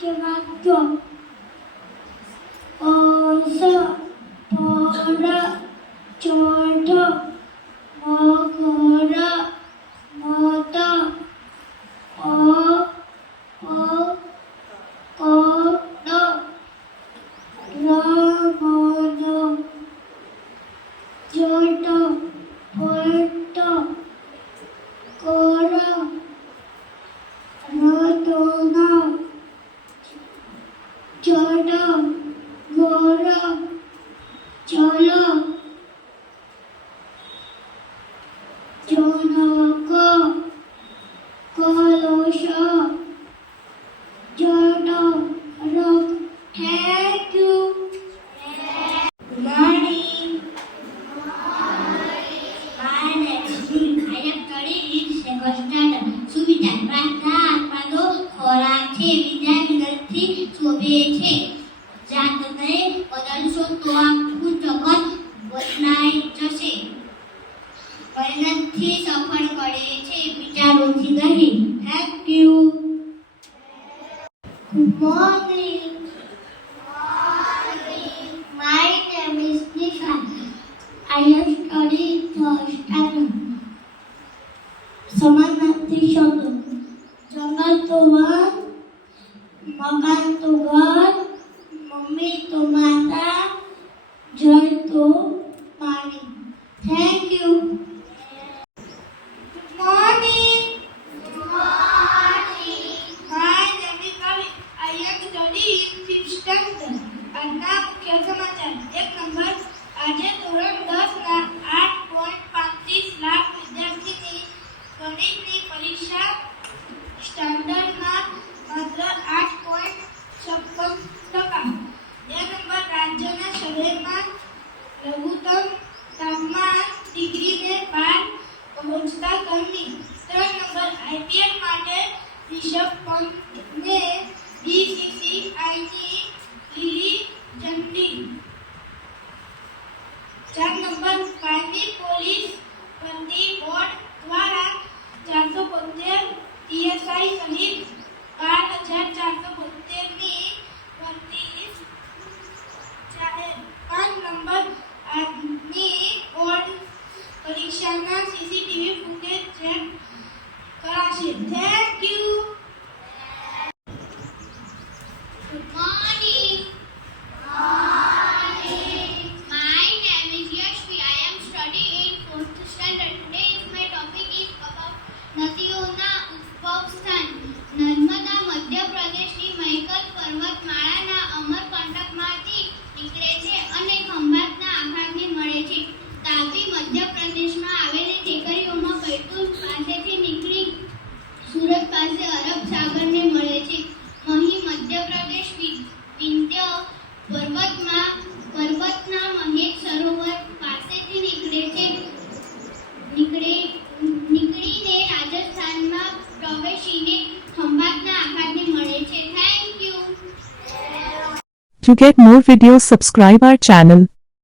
के वाक्य ओस पर चोट मकर मत ओ कोड रमन जोट पट कोर रतन जड गोर चल जनक कलश जड रक thank you morning My name is June. I am studying in second standard. સુવિધા પ્રાર્થના આત્માનો ખોરાક છે વિદ્યા વિનંતી શોભે છે જાતને બદલશો તો આખું જગત બદલાઈ જશે મહેનતથી સફળ કરે છે વિચારોથી નહીં thank you good morning My name is Nisha. I am studying third standard. समानार्थी शब्द जंगल तो वन मकान तो घर मम्मी तो माता जल तो पानी thank you good morning My name is Kavi. I am studying in fifth standard. આજના મુખ્ય સમાચાર 1 નંબર આજે ધોરણ 10 ના 8.35 લાખ વિદ્યાર્થીની ગણિતની પરીક્ષા સ્ટાન્ડર્ડમાં માત્ર 8.56%. 2 નંબર રાજ્યના શહેરમાં લઘુત્તમ તાપમાન ડિગ્રીને પાર પહોંચતા ગરમી. 3 નંબર IPL માટે રિષભ પંતને BCCIની લીલી ઝંડી. 4 નંબર કાયમી પોલીસ ભરતી બોર્ડ દ્વારા 472 PSI સહિત 12,472ની ભરતી જાહેર. 5 નંબર આજની બોર્ડ પરીક્ષાના CCTV ફૂટેજ ચેક કરાશે thank you good morning My name is Yashvi. I am studying in 4th standard. Today is my topic is about નદીઓના ઉદ્ભવ સ્થાન. નર્મદા મધ્યપ્રદેશની મહિકલ પર્વતમાળાના અમરકંટકમાંથી નીકળે છે અને ખંભાતના આખાતને મળે છે. તાપી મધ્યપ્રદેશમાં આવેલી ટેકરીઓમાં બૈતુલ પાસેથી નીકળી સુરત પાસે અરબ સાગરને મળે છે. મહી મધ્યપ્રદેશ વિંધ્ય પર્વતના મહેશ સરોવર પાસેથી નીકળે છે. નીકળીને રાજસ્થાનમાં પ્રવેશીને ખંભાતના આખાતને મળે છે thank you To get more videos, subscribe our channel.